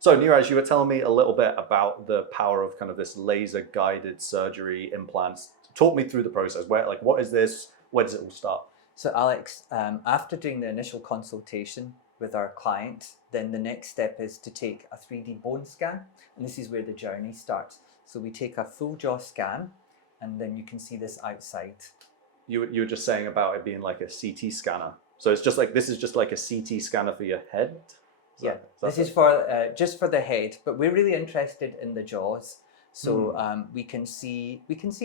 So Neeraj, you were telling me a little bit about the power of kind of this laser guided surgery implants. Talk me through the process. What is this? Where does it all start? So Alex, after doing the initial consultation with our client, then the next step is to take a 3D bone scan, and this is where the journey starts. So we take a full jaw scan, and then you can see this outside. You were just saying about it being like a CT scanner. So it's just like this is just like a CT scanner for your head. This is for just for the head, but we're really interested in the jaws. So we can see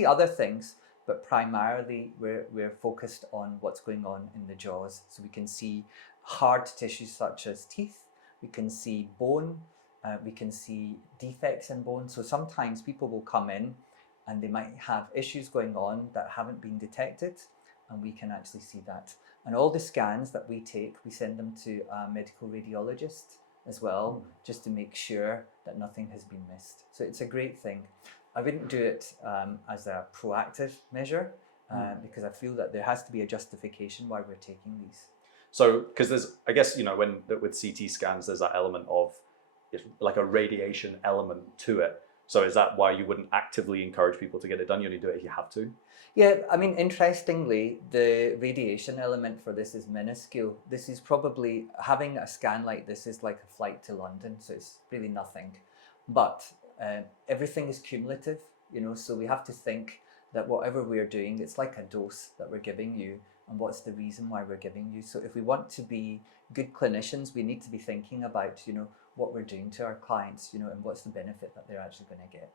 other things, but primarily we're focused on what's going on in the jaws. So we can see hard tissues such as teeth. We can see bone. We can see defects in bone. So sometimes people will come in and they might have issues going on that haven't been detected, and we can actually see that. And all the scans that we take, we send them to a medical radiologist as well, just to make sure that nothing has been missed. So it's a great thing. I wouldn't do it as a proactive measure because I feel that there has to be a justification why we're taking these. So, because there's, I guess, when with CT scans, there's that element of like a radiation element to it. So is that why you wouldn't actively encourage people to get it done? You only do it if you have to? Yeah, I mean, interestingly, the radiation element for this is minuscule. This is probably, having a scan like this is like a flight to London, so it's really nothing. But everything is cumulative, so we have to think that whatever we're doing, it's like a dose that we're giving you, and what's the reason why we're giving you. So if we want to be good clinicians, we need to be thinking about, what we're doing to our clients, and what's the benefit that they're actually going to get.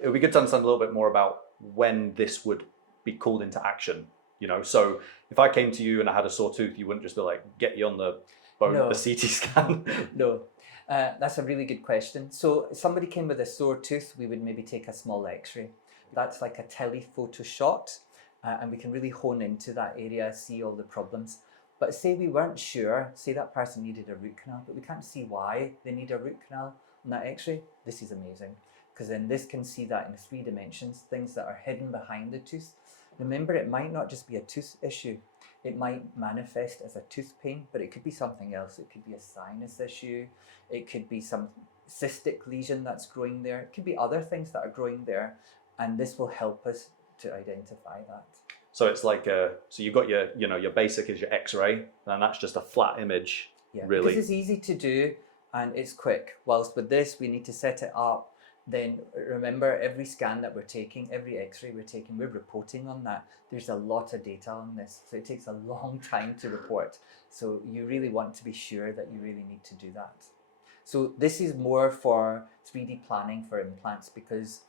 It would be good to understand a little bit more about when this would be called into action. So if I came to you and I had a sore tooth, you wouldn't just be like, get you on the bone, the CT scan. No, that's a really good question. So if somebody came with a sore tooth, we would maybe take a small x-ray. That's like a telephoto shot, and we can really hone into that area, see all the problems. But say we weren't sure, say that person needed a root canal, but we can't see why they need a root canal on that x-ray, this is amazing. Because then this can see that in 3 dimensions, things that are hidden behind the tooth. Remember, it might not just be a tooth issue. It might manifest as a tooth pain, but it could be something else. It could be a sinus issue. It could be some cystic lesion that's growing there. It could be other things that are growing there, and this will help us to identify that. So it's like so you've got your basic is your X-ray, and that's just a flat image. Yeah, really. Because it's easy to do and it's quick. Whilst with this, we need to set it up. Then remember, every scan that we're taking, every x-ray we're taking, we're reporting on that. There's a lot of data on this, so it takes a long time to report. So you really want to be sure that you really need to do that. So this is more for 3D planning for implants, because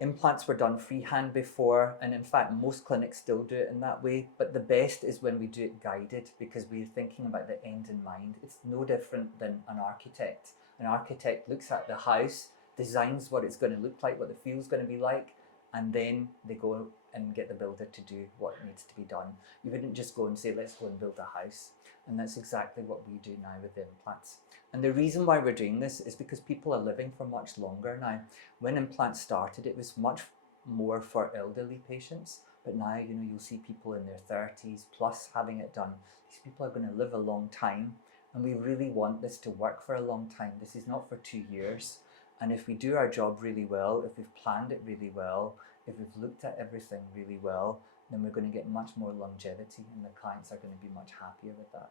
implants were done freehand before, and in fact most clinics still do it in that way, but the best is when we do it guided, because we're thinking about the end in mind. It's no different than an architect. An architect looks at the house, designs what it's going to look like, what the field's going to be like, and then they go and get the builder to do what needs to be done. You wouldn't just go and say, let's go and build a house. And that's exactly what we do now with the implants. And the reason why we're doing this is because people are living for much longer now. When implants started, it was much more for elderly patients, but now, you'll see people in their 30s plus having it done. These people are going to live a long time, and we really want this to work for a long time. This is not for 2 years. And if we do our job really well, if we've planned it really well, if we've looked at everything really well, then we're going to get much more longevity, and the clients are going to be much happier with that.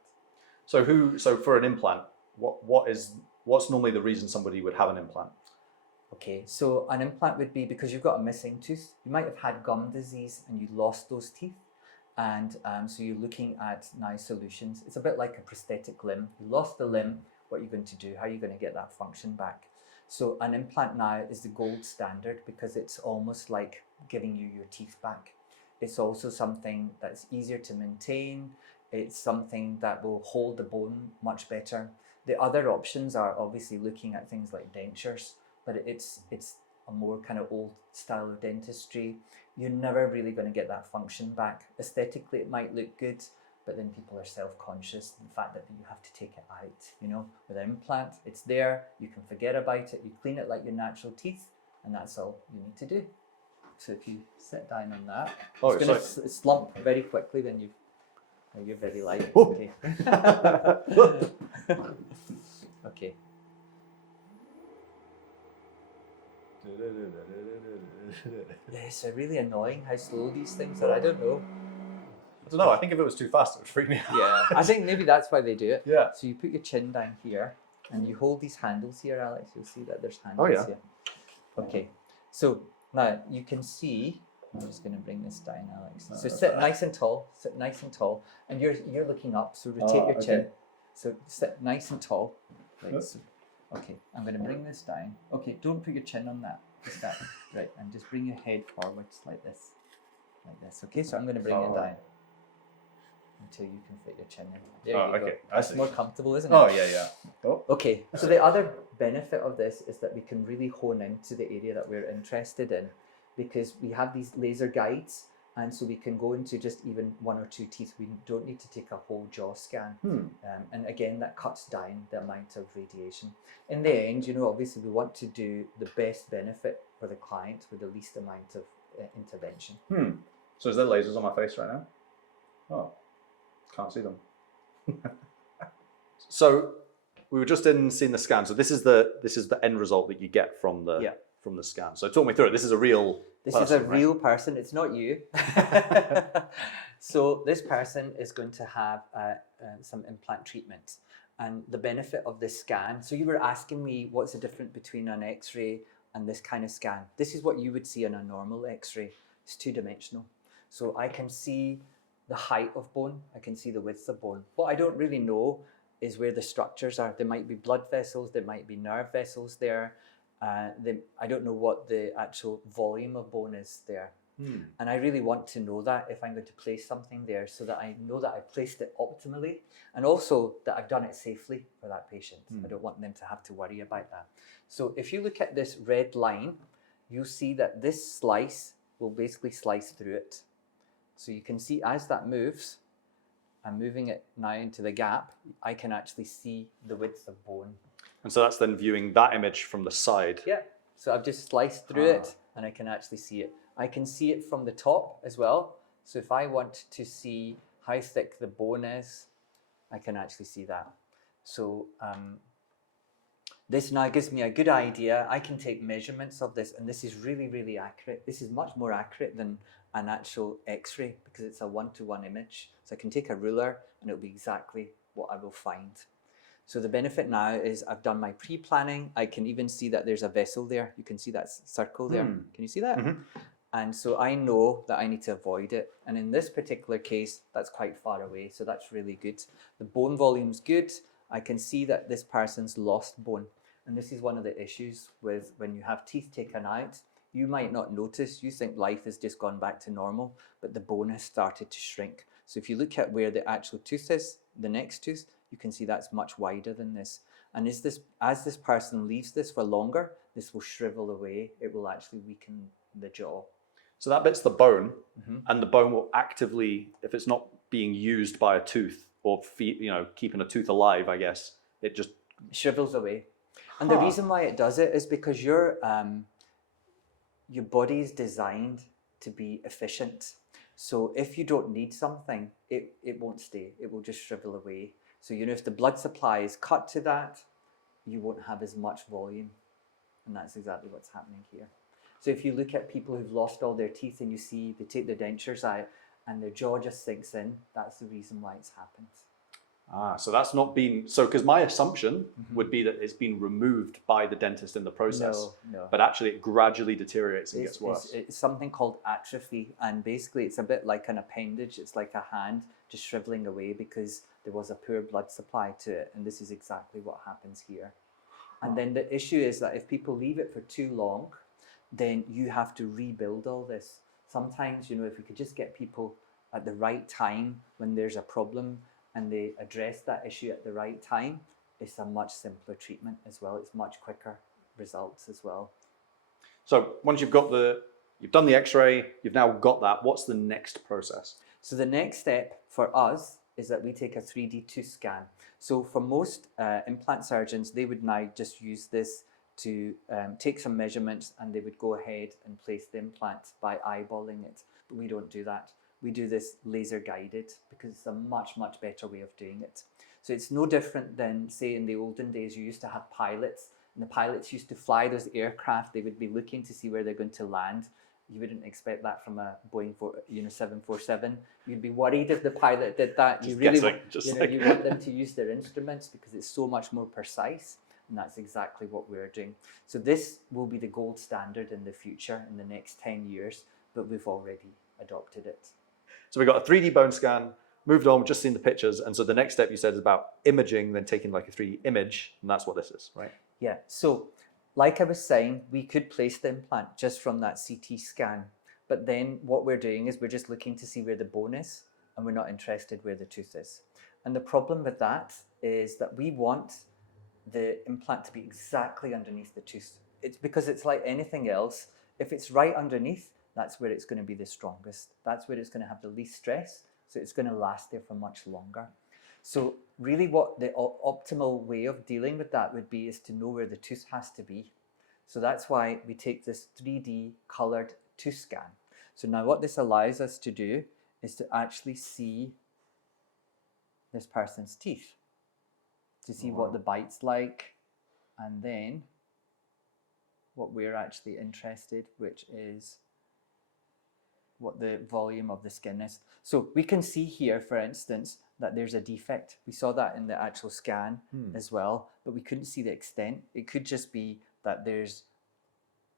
So for an implant, what's normally the reason somebody would have an implant? Okay, so an implant would be because you've got a missing tooth. You might have had gum disease and you lost those teeth. And so you're looking at now solutions. It's a bit like a prosthetic limb. You lost the limb, what are you going to do? How are you going to get that function back? So an implant now is the gold standard because it's almost like giving you your teeth back. It's also something that's easier to maintain. It's something that will hold the bone much better. The other options are obviously looking at things like dentures, but it's a more kind of old style of dentistry. You're never really going to get that function back. Aesthetically, it might look good, but then people are self-conscious. The fact that you have to take it out, with an implant, it's there, you can forget about it, you clean it like your natural teeth, and that's all you need to do. So if you sit down on that, it's going to slump very quickly when you're very light. Okay. Okay. It's really annoying how slow these things are. I don't know. I don't know. I think if it was too fast, it would freak me out. Yeah, I think maybe that's why they do it. Yeah. So you put your chin down here and you hold these handles here, Alex. You'll see that there's handles here. Okay. So now you can see, I'm just going to bring this down, Alex. So sit nice and tall, and you're looking up, so rotate your chin. So sit nice and tall. Right, so, okay, I'm going to bring this down. Okay, don't put your chin on that. Just that. Right, and just bring your head forwards like this. Okay, so I'm going to bring it down until you can fit your chin in. There you go. That's more comfortable, isn't it? Oh, yeah. Oh. Okay, so the other benefit of this is that we can really hone into the area that we're interested in, because we have these laser guides, and so we can go into just even one or two teeth. We don't need to take a whole jaw scan. And again, that cuts down the amount of radiation. In the end, obviously we want to do the best benefit for the client with the least amount of intervention. So is there lasers on my face right now? Oh, can't see them. So we were just seeing the scan. So this is the end result that you get from the scan. So talk me through it. This is a real person, is a real person. It's not you. So this person is going to have some implant treatment. And the benefit of this scan, so you were asking me what's the difference between an X-ray and this kind of scan. This is what you would see on a normal X-ray. It's two-dimensional. So I can see the height of bone, I can see the width of bone. What I don't really know is where the structures are. There might be blood vessels, there might be nerve vessels there. I don't know what the actual volume of bone is there. And I really want to know that if I'm going to place something there, so that I know that I placed it optimally, and also that I've done it safely for that patient. I don't want them to have to worry about that. So if you look at this red line, you'll see that this slice will basically slice through it. So you can see as that moves, I'm moving it now into the gap, I can actually see the width of bone. And so that's then viewing that image from the side. Yeah, so I've just sliced through it and I can actually see it. I can see it from the top as well. So if I want to see how thick the bone is, I can actually see that. So this now gives me a good idea. I can take measurements of this, and this is really, really accurate. This is much more accurate than an actual X-ray because it's a one-to-one image. So I can take a ruler and it'll be exactly what I will find. So the benefit now is I've done my pre-planning. I can even see that there's a vessel there. You can see that circle there. Can you see that? And so I know that I need to avoid it. And in this particular case, that's quite far away. So that's really good. The bone volume's good. I can see that this person's lost bone. And this is one of the issues with when you have teeth taken out. You might not notice, you think life has just gone back to normal, but the bone has started to shrink. So if you look at where the actual tooth is, the next tooth, you can see that's much wider than this. And as this person leaves this for longer, this will shrivel away. It will actually weaken the jaw. So that bit's the bone, and the bone will actively, if it's not being used by a tooth or keeping a tooth alive, I guess, it just shrivels away. And the reason why it does it is because your body is designed to be efficient. So if you don't need something, it won't stay. It will just shrivel away. So if the blood supply is cut to that, you won't have as much volume. And that's exactly what's happening here. So if you look at people who've lost all their teeth and you see they take their dentures out and their jaw just sinks in, that's the reason why it's happened. So that's not been, because my assumption would be that it's been removed by the dentist in the process. No. But actually it gradually deteriorates and gets worse. It's something called atrophy, and basically it's a bit like an appendage. It's like a hand just shriveling away because there was a poor blood supply to it, and this is exactly what happens here. And then the issue is that if people leave it for too long, then you have to rebuild all this. Sometimes, if we could just get people at the right time when there's a problem and they address that issue at the right time, it's a much simpler treatment as well. It's much quicker results as well. So once you've done the X-ray, you've now got that, what's the next process? So the next step for us is that we take a 3D tooth scan. So for most implant surgeons, they would now just use this to take some measurements, and they would go ahead and place the implant by eyeballing it. But we don't do that. We do this laser guided because it's a much, much better way of doing it. So it's no different than, say, in the olden days, you used to have pilots And the pilots used to fly those aircraft. They would be looking to see where they're going to land. You wouldn't expect that from a Boeing 747. You'd be worried if the pilot did that. You really you want them to use their instruments because it's so much more precise. And that's exactly what we're doing. So this will be the gold standard in the future, in the next 10 years, but we've already adopted it. So we got a 3D bone scan, moved on, just seen the pictures. And so the next step you said is about imaging, then taking like a 3D image. And that's what this is, right? Yeah. So like I was saying, we could place the implant just from that CT scan. But then what we're doing is we're just looking to see where the bone is, and we're not interested where the tooth is. And the problem with that is that we want the implant to be exactly underneath the tooth. It's because it's like anything else. If it's right underneath, that's where it's going to be the strongest. That's where it's going to have the least stress. So it's going to last there for much longer. So really what the optimal way of dealing with that would be is to know where the tooth has to be. So that's why we take this 3D colored tooth scan. So now what this allows us to do is to actually see this person's teeth, to see what the bite's like, and then what we're actually interested, which is what the volume of the skin is. So we can see here, for instance, that there's a defect. We saw that in the actual scan as well, but we couldn't see the extent. It could just be that there's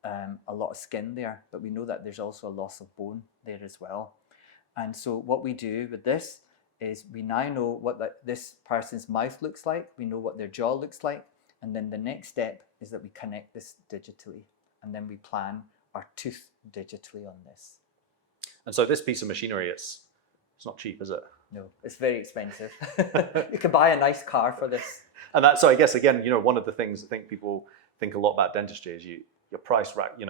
a lot of skin there, but we know that there's also a loss of bone there as well. And so what we do with this is we now know what this person's mouth looks like, we know what their jaw looks like, and then the next step is that we connect this digitally, and then we plan our tooth digitally on this. And so this piece of machinery, it's not cheap, is it? No, it's very expensive. You can buy a nice car for this. And so I guess, again, one of the things I think people think a lot about dentistry is your price rack, you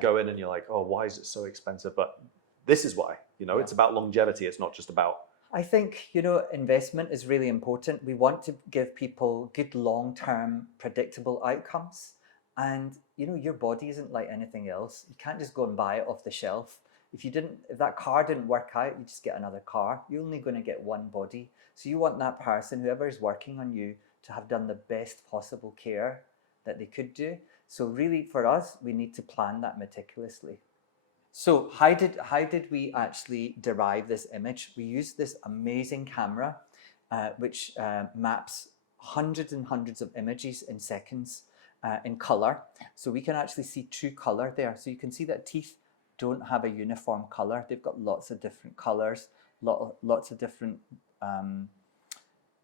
go in and you're like, oh, why is it so expensive? But this is why, it's about longevity. It's not just about... I think, investment is really important. We want to give people good long-term predictable outcomes. And, your body isn't like anything else. You can't just go and buy it off the shelf. If that car didn't work out, you just get another car. You're only going to get one body. So you want that person, whoever is working on you, to have done the best possible care that they could do. So really, for us, we need to plan that meticulously. So how did we actually derive this image? We used this amazing camera, which maps hundreds and hundreds of images in seconds in color. So we can actually see true color there. So you can see that teeth don't have a uniform color. They've got lots of different colors, lots of different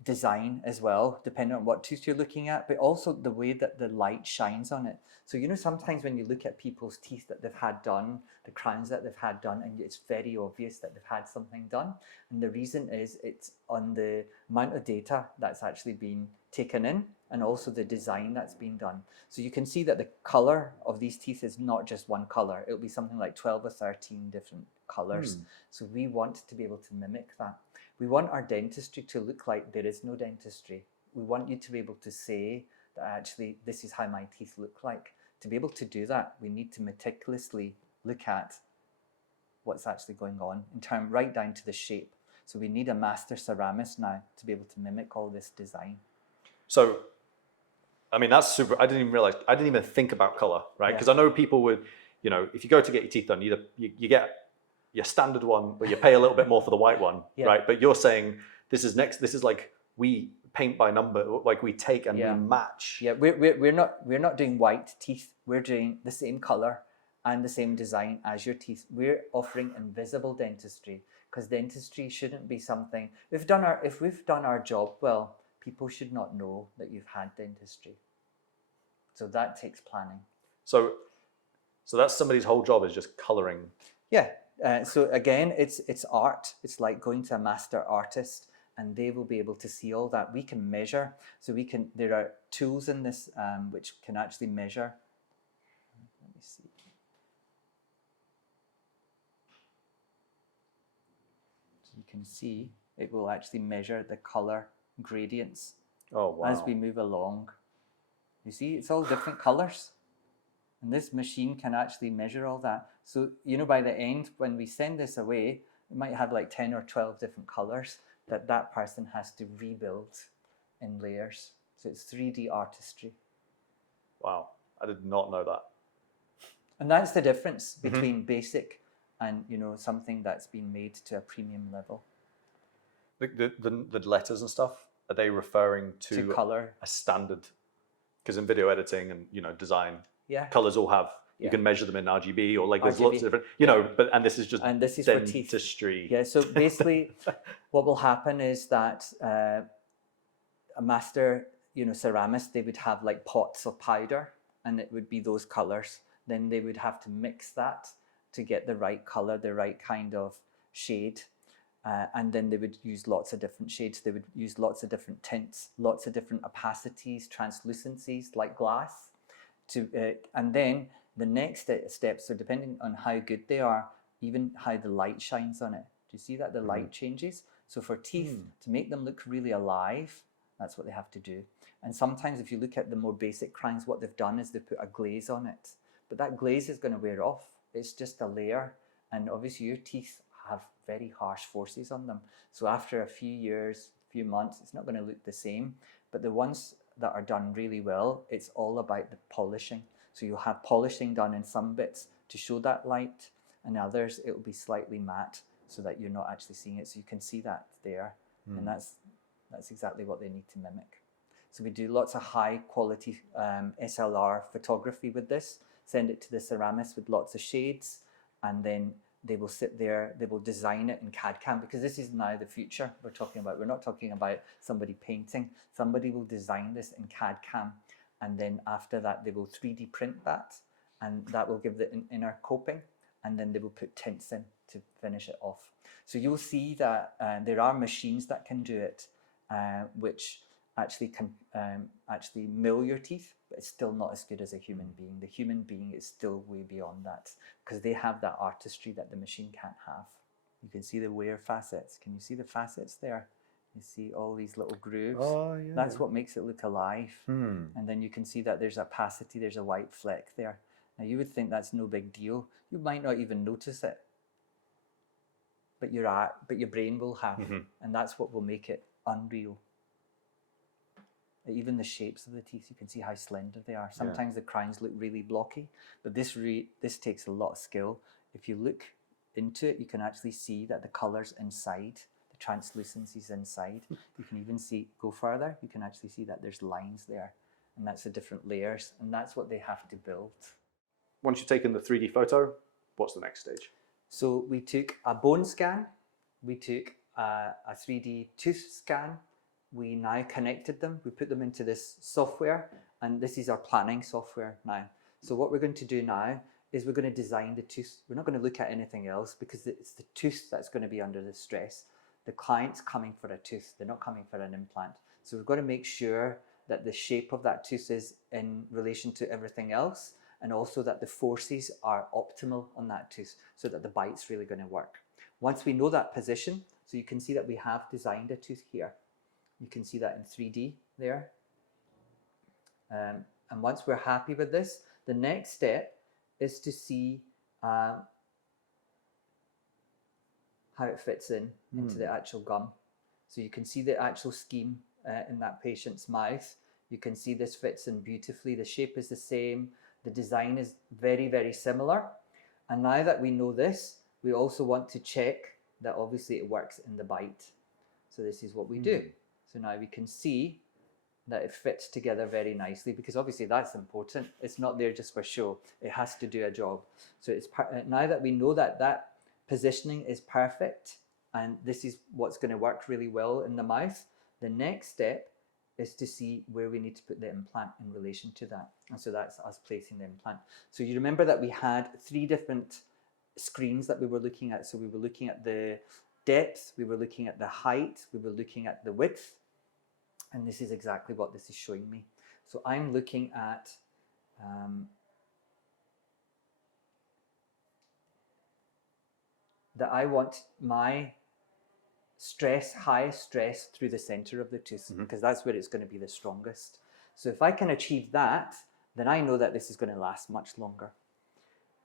design as well, depending on what tooth you're looking at, but also the way that the light shines on it. So sometimes when you look at people's teeth that they've had done, the crowns that they've had done, and it's very obvious that they've had something done. And the reason is it's on the amount of data that's actually been taken in, and also the design that's been done. So you can see that the color of these teeth is not just one color. It'll be something like 12 or 13 different colors. So we want to be able to mimic that. We want our dentistry to look like there is no dentistry. We want you to be able to say that actually this is how my teeth look like. To be able to do that, we need to meticulously look at what's actually going on right down to the shape. So we need a master ceramist now to be able to mimic all this design. So, I mean, that's super. I didn't even think about color, right? Because I know people would, if you go to get your teeth done, you get your standard one, but you pay a little bit more for the white one, right? But you're saying this is like we paint by number, like we take and we match. Yeah, we're not doing white teeth. We're doing the same color and the same design as your teeth. We're offering invisible dentistry, because dentistry shouldn't be something. If we've done our job well, people should not know that you've had dentistry. So that takes planning. So that's somebody's whole job, is just coloring. Yeah. So again, it's art. It's like going to a master artist, and they will be able to see all that. We can measure. So there are tools in this which can actually measure. Let me see. So you can see it will actually measure the color gradients as we move along. You see, it's all different colors. And this machine can actually measure all that. So, by the end, when we send this away, it might have like 10 or 12 different colors that person has to rebuild in layers. So it's 3D artistry. Wow, I did not know that. And that's the difference between basic and, you know, something that's been made to a premium level. The letters and stuff, are they referring to color. a standard? Because in video editing and, you know, design, Yeah. colors all have, you Yeah. can measure them in RGB, or like there's lots of RGB. different, you know, but, and this is just And this is for teeth. dentistry. Yeah, so basically what will happen is that a master, you know, ceramist, they would have like pots of powder, and it would be those colors. Then they would have to mix that to get the right color, the right kind of shade. And then they would use lots of different shades. They would use lots of different tints, lots of different opacities, translucencies, like glass. And then the next steps, so depending on how good they are, even how the light shines on it. Do you see that the light changes? So for teeth, to make them look really alive, that's what they have to do. And sometimes if you look at the more basic crowns, what they've done is they put a glaze on it. But that glaze is going to wear off. It's just a layer. And obviously your teeth have very harsh forces on them. So after a few years, few months, it's not going to look the same. But the ones that are done really well, it's all about the polishing. So you'll have polishing done in some bits to show that light, and others it will be slightly matte so that you're not actually seeing it. So you can see that there, and that's exactly what they need to mimic. So we do lots of high quality SLR photography with this, send it to the ceramist with lots of shades, and then they will sit there, they will design it in CAD/CAM, because this is now the future we're talking about. We're not talking about somebody painting. Somebody will design this in CAD/CAM, and then after that they will 3D print that, and that will give the inner coping, and then they will put tints in to finish it off. So you'll see that there are machines that can do it, which actually can actually mill your teeth, but it's still not as good as a human being. The human being is still way beyond that, because they have that artistry that the machine can't have. You can see the wear facets. Can you see the facets there? You see all these little grooves. Oh, yeah. That's what makes it look alive. And then you can see that there's opacity, there's a white fleck there. Now you would think that's no big deal. You might not even notice it, but your brain will have, and that's what will make it unreal. Even the shapes of the teeth, you can see how slender they are. Sometimes the crowns look really blocky, but this takes a lot of skill. If you look into it, you can actually see that the colors inside, the translucencies inside. You can even see, go further, you can actually see that there's lines there, and that's the different layers, and that's what they have to build. Once you've taken the 3D photo, what's the next stage? So we took a bone scan, we took a 3D tooth scan, we now connected them, we put them into this software, and this is our planning software now. So what we're going to do now is we're going to design the tooth. We're not going to look at anything else, because it's the tooth that's going to be under the stress. The client's coming for a tooth, they're not coming for an implant. So we've got to make sure that the shape of that tooth is in relation to everything else, and also that the forces are optimal on that tooth so that the bite's really going to work. Once we know that position, so you can see that we have designed a tooth here. You can see that in 3D there. And once we're happy with this, the next step is to see how it fits into the actual gum. So you can see the actual scheme in that patient's mouth. You can see this fits in beautifully. The shape is the same. The design is very, very similar. And now that we know this, we also want to check that obviously it works in the bite. So this is what we do. So now we can see that it fits together very nicely, because obviously that's important. It's not there just for show. It has to do a job. So it's now that we know that that positioning is perfect, and this is what's going to work really well in the mouth, the next step is to see where we need to put the implant in relation to that. And so that's us placing the implant. So you remember that we had 3 different screens that we were looking at. So we were looking at the depth, we were looking at the height, we were looking at the width, and this is exactly what this is showing me. So I'm looking at that I want my stress, highest stress through the center of the tooth, because that's where it's going to be the strongest. So if I can achieve that, then I know that this is going to last much longer.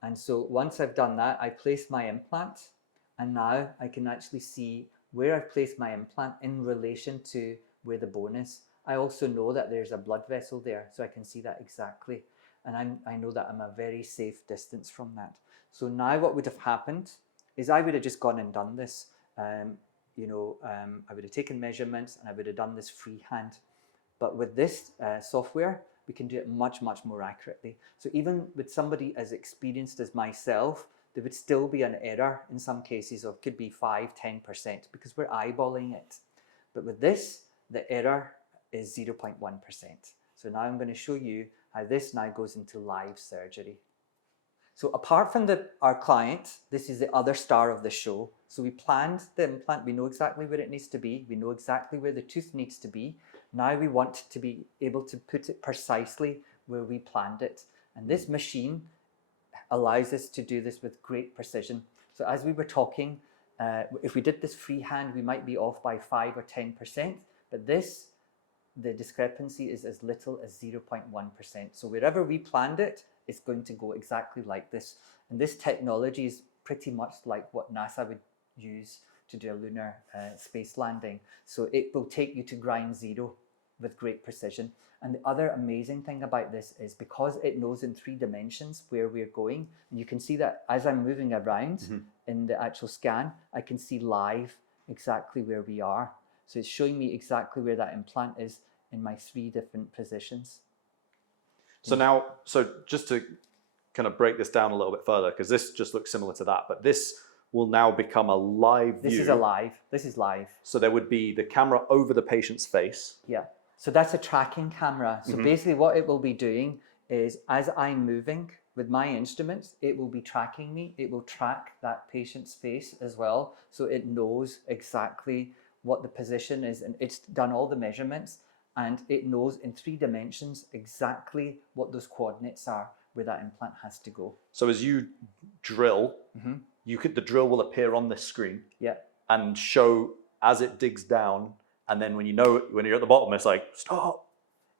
And so once I've done that, I place my implant, and now I can actually see where I've placed my implant in relation to where the bone is. I also know that there's a blood vessel there, so I can see that exactly. and I know that I'm a very safe distance from that. So now what would have happened is I would have just gone and done this. I would have taken measurements and I would have done this freehand. But with this software, we can do it much, much more accurately. So even with somebody as experienced as myself, there would still be an error in some cases of could be 5-10% because we're eyeballing it. But with this, the error is 0.1%. So now I'm going to show you how this now goes into live surgery. So apart from our client, this is the other star of the show. So we planned the implant, we know exactly where it needs to be, we know exactly where the tooth needs to be. Now we want to be able to put it precisely where we planned it. And this machine allows us to do this with great precision. So as we were talking, if we did this freehand, we might be off by 5 or 10%, but this, the discrepancy is as little as 0.1%. So wherever we planned it, it's going to go exactly like this. And this technology is pretty much like what NASA would use to do a lunar space landing. So it will take you to ground zero with great precision. And the other amazing thing about this is because it knows in 3 dimensions where we're going, and you can see that as I'm moving around in the actual scan, I can see live exactly where we are. So it's showing me exactly where that implant is in my 3 different positions. So now, just to kind of break this down a little bit further, because this just looks similar to that, but this will now become a live view. This is a live. This is live. So there would be the camera over the patient's face. Yeah. So that's a tracking camera. So basically what it will be doing is as I'm moving with my instruments, it will be tracking me. It will track that patient's face as well. So it knows exactly what the position is, and it's done all the measurements, and it knows in 3 dimensions exactly what those coordinates are where that implant has to go. So as you drill, the drill will appear on this screen and show as it digs down, and then when you're at the bottom, it's like, stop.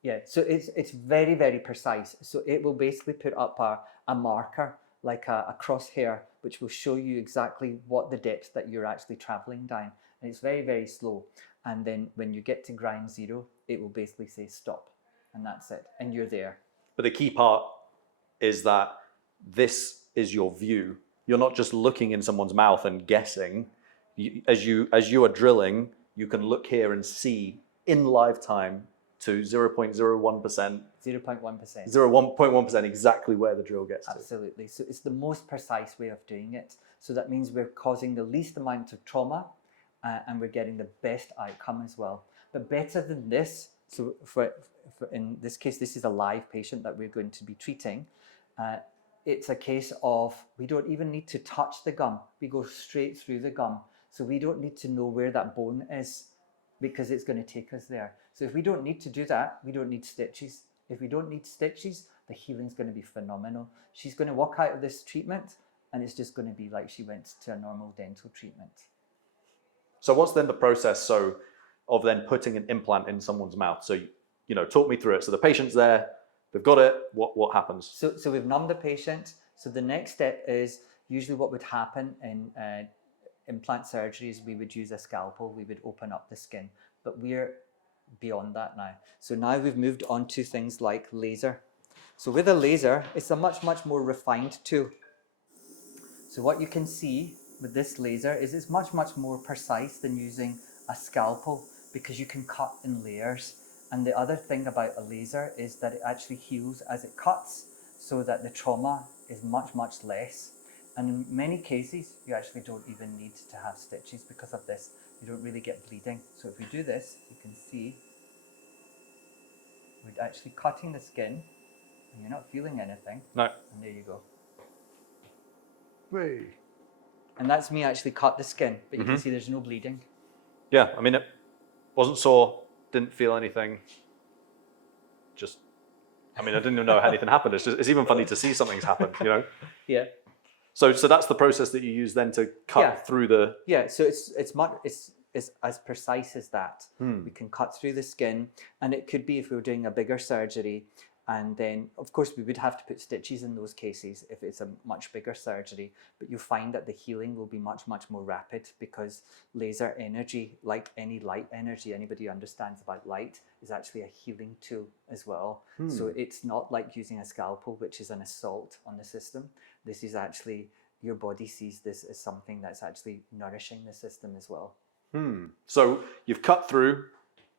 Yeah, so it's very, very precise. So it will basically put up a marker, like a crosshair, which will show you exactly what the depth that you're actually traveling down. And it's very, very slow. And then when you get to ground zero, it will basically say stop. And that's it. And you're there. But the key part is that this is your view. You're not just looking in someone's mouth and guessing. As you are drilling, you can look here and see in live time to 0.01%. 0.1%. 0.1% exactly where the drill gets to. Absolutely. So it's the most precise way of doing it. So that means we're causing the least amount of trauma and we're getting the best outcome as well. But better than this, so for in this case, this is a live patient that we're going to be treating. It's a case of we don't even need to touch the gum. We go straight through the gum. So we don't need to know where that bone is because it's going to take us there. So if we don't need to do that, we don't need stitches. If we don't need stitches, the healing's going to be phenomenal. She's going to walk out of this treatment and it's just going to be like she went to a normal dental treatment. So what's then the process of then putting an implant in someone's mouth? So, talk me through it. So the patient's there, they've got it, what happens? So we've numbed the patient. So the next step is usually what would happen in implant surgery is we would use a scalpel, we would open up the skin, but we're beyond that now. So now we've moved on to things like laser. So with a laser, it's a much, much more refined tool. So what you can see with this laser is it's much, much more precise than using a scalpel because you can cut in layers. And the other thing about a laser is that it actually heals as it cuts so that the trauma is much, much less. And in many cases, you actually don't even need to have stitches because of this. You don't really get bleeding. So if we do this, you can see we're actually cutting the skin and you're not feeling anything. No. And there you go. Whee. And that's me actually cut the skin, but you can see there's no bleeding. Yeah, I mean, it wasn't sore, didn't feel anything. I didn't even know anything happened. It's even funny to see something's happened, Yeah. So that's the process that you use then to cut through the... Yeah, so it's as precise as that. We can cut through the skin, and it could be if we were doing a bigger surgery, And then, of course, we would have to put stitches in those cases if it's a much bigger surgery, but you'll find that the healing will be much, much more rapid because laser energy, like any light energy, anybody who understands about light, is actually a healing tool as well. So it's not like using a scalpel, which is an assault on the system. This is actually, your body sees this as something that's actually nourishing the system as well. So you've cut through,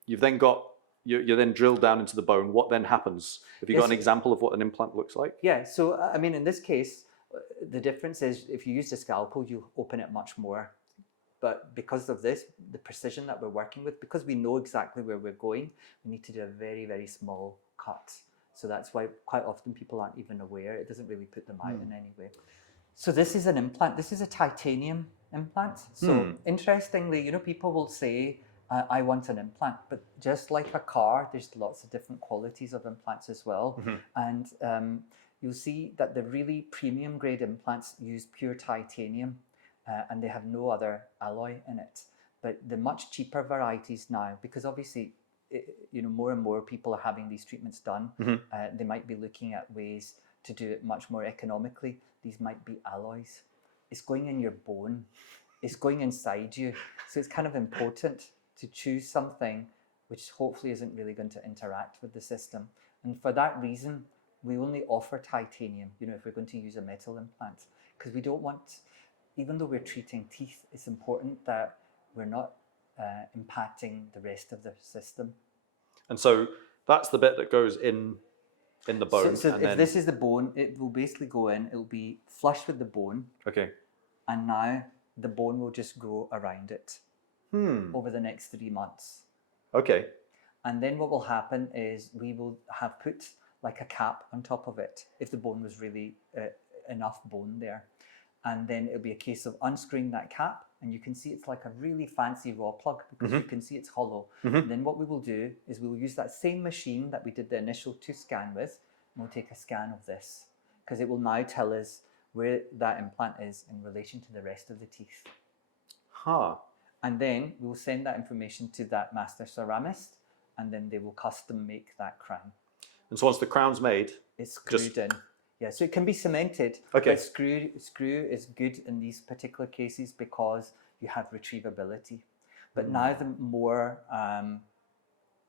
you've then got, you're then drilled down into the bone. What then happens? Have you got an example of what an implant looks like? Yeah, so I mean, in this case, the difference is if you use a scalpel, you open it much more. But because of this, the precision that we're working with, because we know exactly where we're going, we need to do a very, very small cut. So that's why quite often people aren't even aware. It doesn't really put them out in any way. So this is an implant. This is a titanium implant. So interestingly, you know, people will say, I want an implant, but just like a car, there's lots of different qualities of implants as well. And you'll see that the really premium grade implants use pure titanium and they have no other alloy in it. But the much cheaper varieties now, because obviously, you know, more and more people are having these treatments done, they might be looking at ways to do it much more economically. These might be alloys. It's going in your bone. It's going inside you. So it's kind of important to choose something which hopefully isn't really going to interact with the system. And for that reason, we only offer titanium, you know, if we're going to use a metal implant, because we don't want, even though we're treating teeth, it's important that we're not impacting the rest of the system. And so that's the bit that goes in the bone. So if this is the bone, it will basically go in, it will be flush with the bone. Okay. And now the bone will just grow around it over the next 3 months. Okay. And then what will happen is we will have put like a cap on top of it if the bone was really enough bone there. And then it'll be a case of unscrewing that cap, and you can see it's like a really fancy raw plug because you can see it's hollow. And then what we will do is we'll use that same machine that we did the initial tooth scan with, and we'll take a scan of this because it will now tell us where that implant is in relation to the rest of the teeth. And then we will send that information to that master ceramist, and then they will custom make that crown. And so once the crown's made, it's screwed in. Yeah, so it can be cemented, but screw is good in these particular cases because you have retrievability. But now the more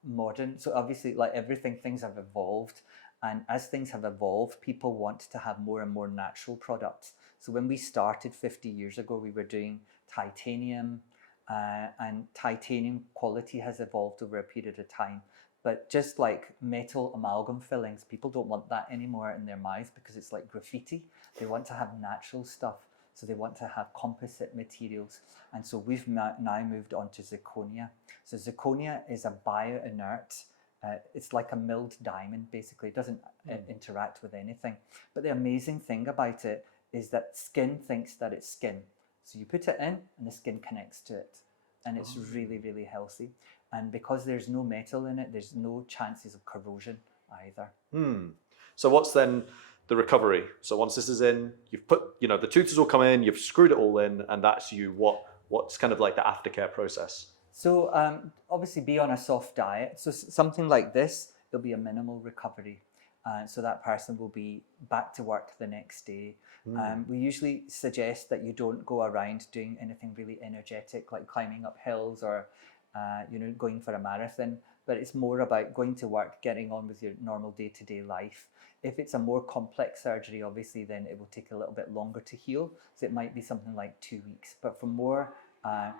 modern, so obviously like everything, things have evolved. And as things have evolved, people want to have more and more natural products. So when we started 50 years ago, we were doing titanium, and titanium quality has evolved over a period of time. But just like metal amalgam fillings, people don't want that anymore in their mouths because it's like graffiti. They want to have natural stuff. So they want to have composite materials. And so we've now moved on to zirconia. So zirconia is a bio-inert, it's like a milled diamond, basically. It doesn't interact with anything. But the amazing thing about it is that skin thinks that it's skin. So you put it in and the skin connects to it. And it's really, really healthy. And because there's no metal in it, there's no chances of corrosion either. So what's then the recovery? So once this is in, you've put, you know, the tooth will come in, you've screwed it all in, and that's what's kind of like the aftercare process? So obviously be on a soft diet. So something like this, there'll be a minimal recovery. So that person will be back to work the next day. We usually suggest that you don't go around doing anything really energetic, like climbing up hills or you know, going for a marathon, but it's more about going to work, getting on with your normal day-to-day life. If it's a more complex surgery, obviously, then it will take a little bit longer to heal. So it might be something like 2 weeks. But for more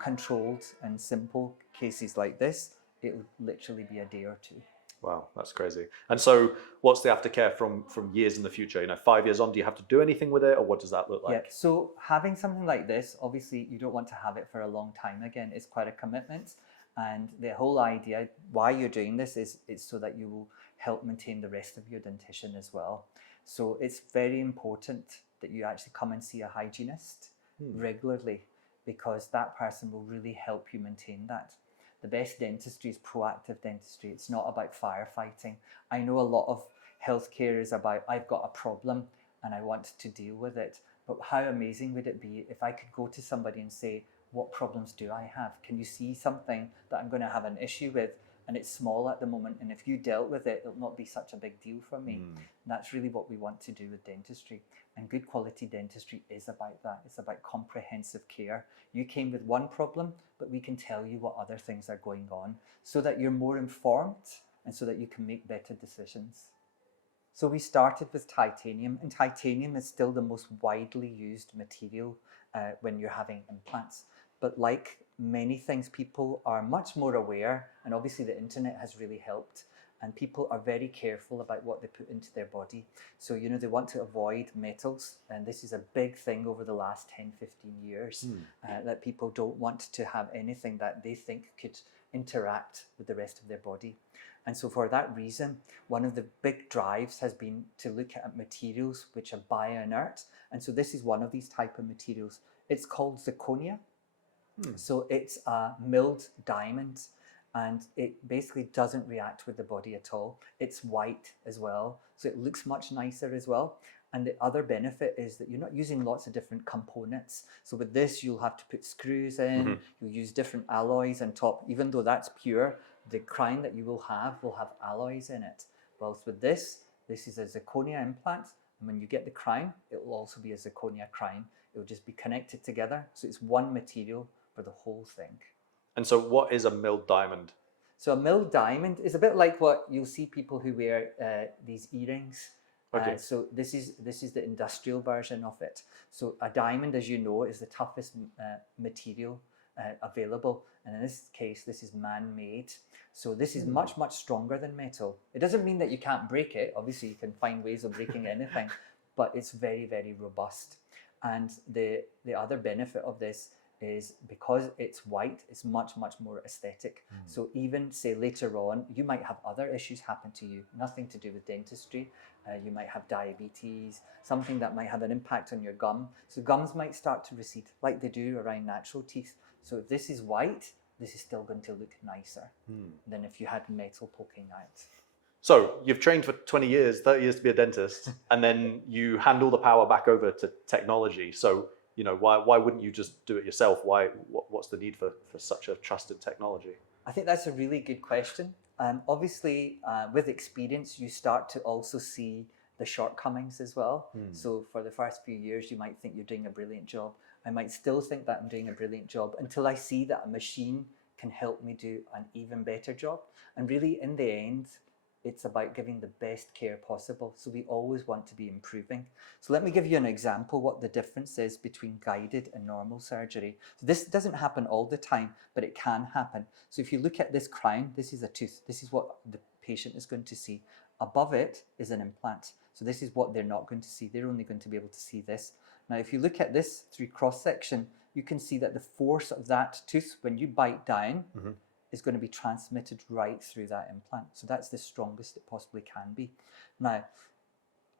controlled and simple cases like this, it would literally be a day or 2. Wow, that's crazy. And so what's the aftercare from years in the future? You know, 5 years on, do you have to do anything with it, or what does that look like? Yeah, so having something like this, obviously you don't want to have it for a long time. Again, it's quite a commitment. And the whole idea why you're doing this is so that you will help maintain the rest of your dentition as well. So it's very important that you actually come and see a hygienist regularly, because that person will really help you maintain that. The best dentistry is proactive dentistry. It's not about firefighting. I know a lot of healthcare is about, I've got a problem and I want to deal with it. But how amazing would it be if I could go to somebody and say, what problems do I have? Can you see something that I'm going to have an issue with? and it's small at the moment. And if you dealt with it, it'll not be such a big deal for me. And that's really what we want to do with dentistry. And good quality dentistry is about that. It's about comprehensive care. You came with one problem, but we can tell you what other things are going on so that you're more informed and so that you can make better decisions. So we started with titanium, and titanium is still the most widely used material when you're having implants. But like many things, people are much more aware, and obviously the internet has really helped, and people are very careful about what they put into their body. So, you know, they want to avoid metals, and this is a big thing over the last 10, 15 years, that people don't want to have anything that they think could interact with the rest of their body. And so for that reason, one of the big drives has been to look at materials which are bioinert. And so this is one of these type of materials. It's called zirconia. So it's a milled diamond, and it basically doesn't react with the body at all. It's white as well, so it looks much nicer as well. And the other benefit is that you're not using lots of different components. So with this, you'll have to put screws in, you'll use different alloys on top. Even though that's pure, the crown that you will have alloys in it. Whilst with this is a zirconia implant, and when you get the crown, it will also be a zirconia crown. It will just be connected together, so it's one material for the whole thing. And so what is a milled diamond? So a milled diamond is a bit like what you'll see people who wear these earrings. Okay. So this is the industrial version of it. So a diamond, as you know, is the toughest material available, and in this case, this is man-made. So this is much stronger than metal. It doesn't mean that you can't break it. Obviously, you can find ways of breaking anything, but it's very robust. And the other benefit of this is because it's white, it's much more aesthetic. So even say later on, you might have other issues happen to you, nothing to do with dentistry. You might have diabetes, something that might have an impact on your gum. So gums might start to recede like they do around natural teeth. So if this is white, this is still going to look nicer than if you had metal poking out. So you've trained for 20 years, 30 years to be a dentist, and then you hand all the power back over to technology. So, you know, why wouldn't you just do it yourself? What's the need for such a trusted technology? I think that's a really good question. Obviously, with experience, you start to also see the shortcomings as well. So for the first few years, you might think you're doing a brilliant job. I might still think that I'm doing a brilliant job until I see that a machine can help me do an even better job. And really, in the end, it's about giving the best care possible. So we always want to be improving. So let me give you an example what the difference is between guided and normal surgery. So this doesn't happen all the time, but it can happen. So if you look at this crown, this is a tooth. This is what the patient is going to see. Above it is an implant. So this is what they're not going to see. They're only going to be able to see this. Now, if you look at this through cross-section, you can see that the force of that tooth, when you bite down, is going to be transmitted right through that implant. So that's the strongest it possibly can be. Now,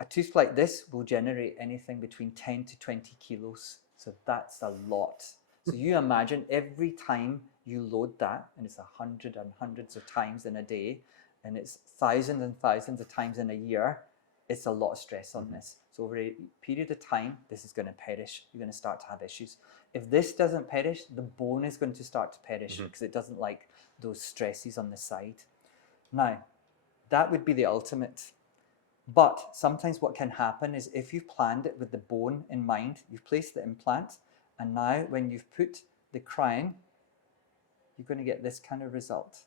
a tooth like this will generate anything between 10 to 20 kilos. So that's a lot. So you imagine every time you load that, and it's 100 and hundreds of times in a day, and it's thousands and thousands of times in a year, it's a lot of stress on this. So over a period of time, this is going to perish. You're going to start to have issues. If this doesn't perish, the bone is going to start to perish because it doesn't like those stresses on the side. Now, that would be the ultimate. But sometimes what can happen is if you've planned it with the bone in mind, you've placed the implant, and now when you've put the crown, you're going to get this kind of result.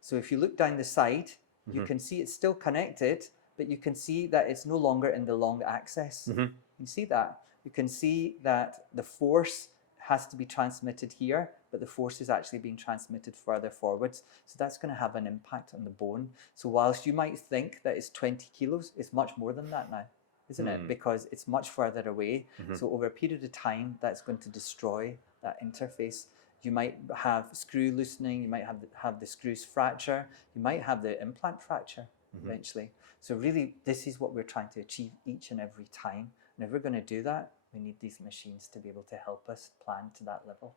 So if you look down the side, you can see it's still connected, but you can see that it's no longer in the long axis. You can see that. You can see that the force has to be transmitted here, but the force is actually being transmitted further forwards. So that's going to have an impact on the bone. So whilst you might think that it's 20 kilos, it's much more than that now, isn't it? Because it's much further away. So over a period of time, that's going to destroy that interface. You might have screw loosening, you might have the screws fracture, you might have the implant fracture eventually. So really, this is what we're trying to achieve each and every time. And if we're going to do that, we need these machines to be able to help us plan to that level.